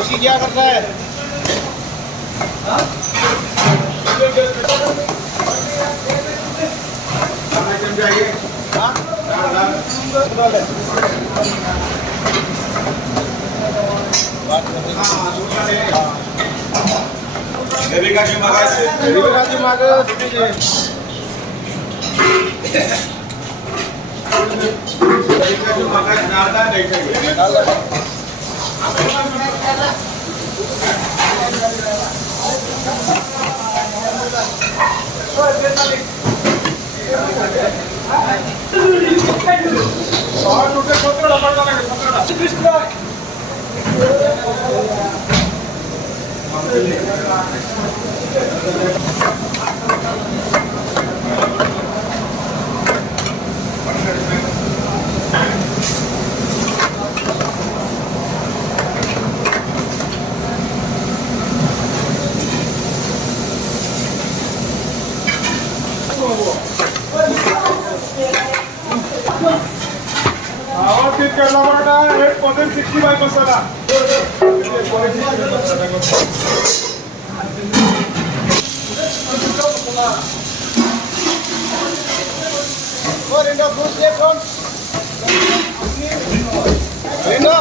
उसकी क्या करता है? Kerala paratha, 8.65 masala. What in the fruit there from? Rindo.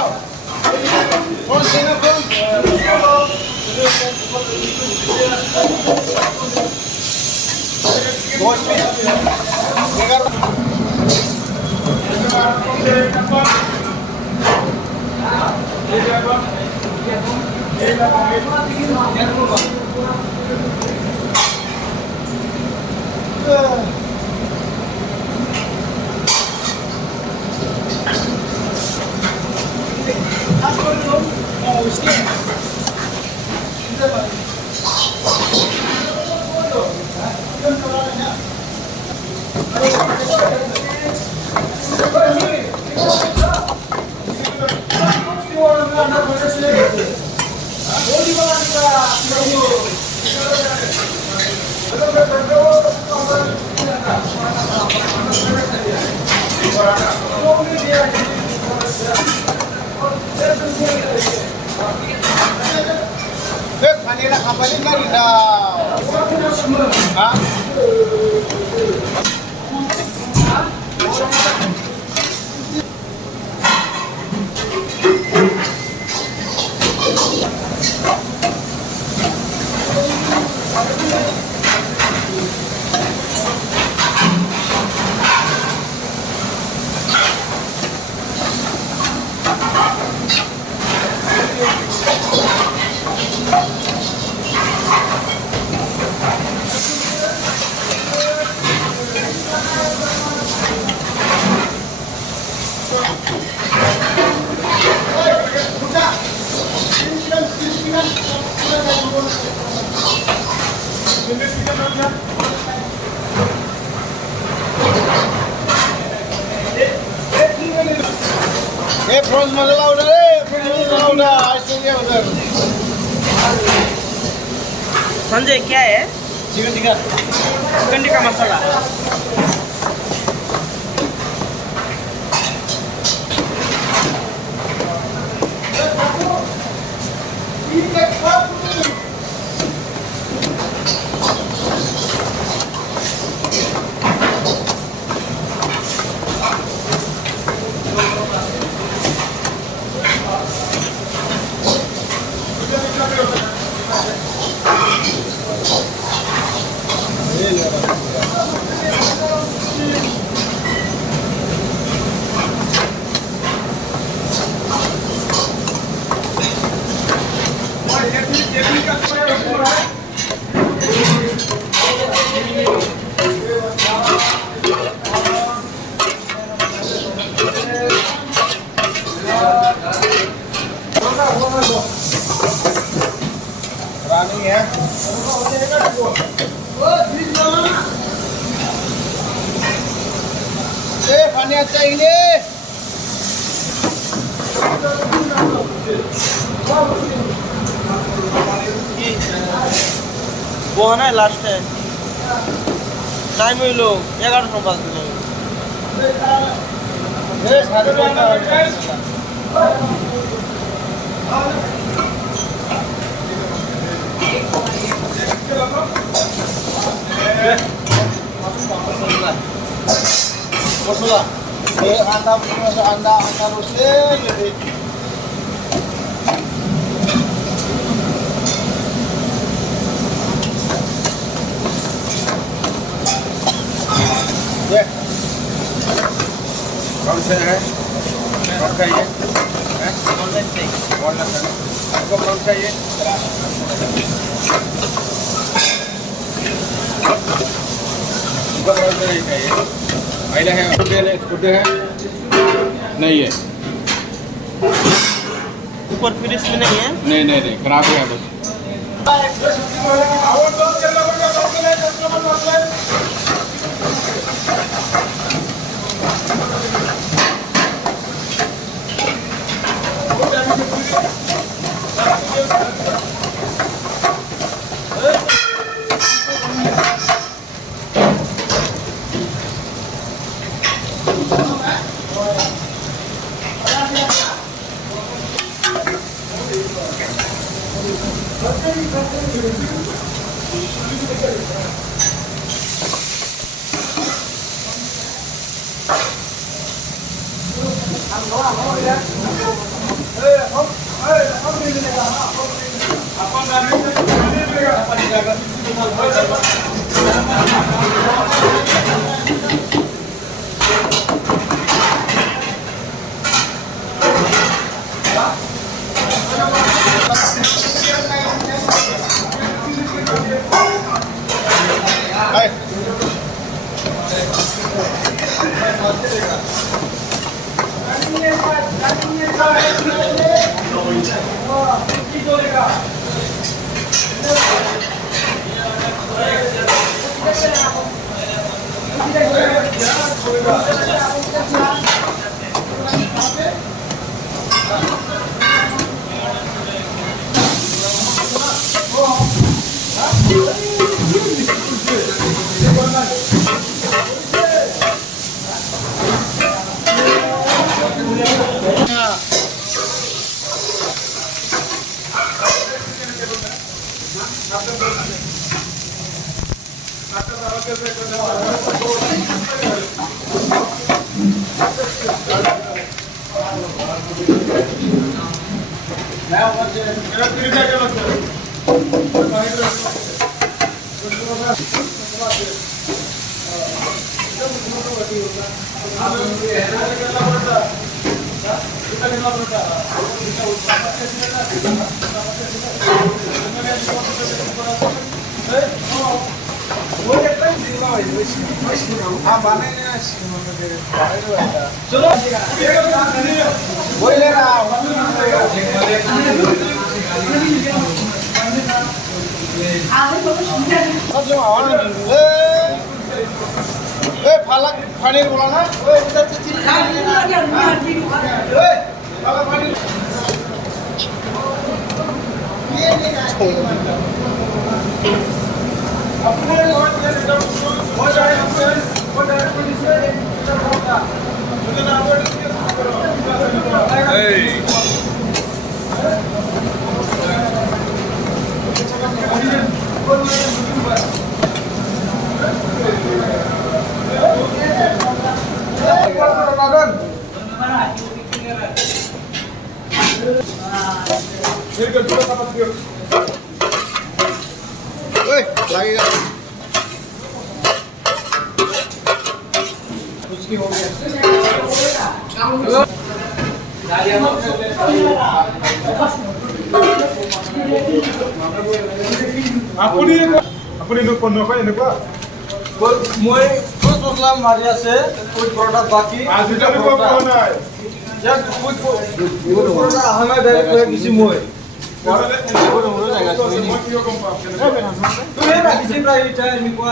From Singapore. Gosh me. Paneer kapalin na rin daw. Ha? Froze masala उधर है, froze masala उधर, ice cream उधर। संजय क्या है? चिकन टिक्का। चिकन टिक्का मसाला। रानी है। पानी अच्छा ही ले। वो है ना लास्ट है टाइम हुई लो 11 बज गए। Coba. Anda rusin jadi. Ya. कौन से है कौन चाहिए कौन आपको कौन चाहिए हमको कौन सा नहीं चाहिए पहले है स्कूटे है नहीं है ऊपर फ्रिज में नहीं है नहीं खराब है बस Falak paneer bola na? Udah kecil. Falak paneer. Lagi kan? Kuski हो गया। আপুনি নকয় এনেকুৱা মই প্ৰথম মাৰি আছে ফুড প্ৰডাক্ট বাকি আজিকালি কোৱা নাই ইয়াত ফুড প্ৰডাক্ট আহা ডাইৰেক্ট হৈ গৈছে মই তুমি ৰাখিছে প্ৰায় এতিয়া আমি কোৱা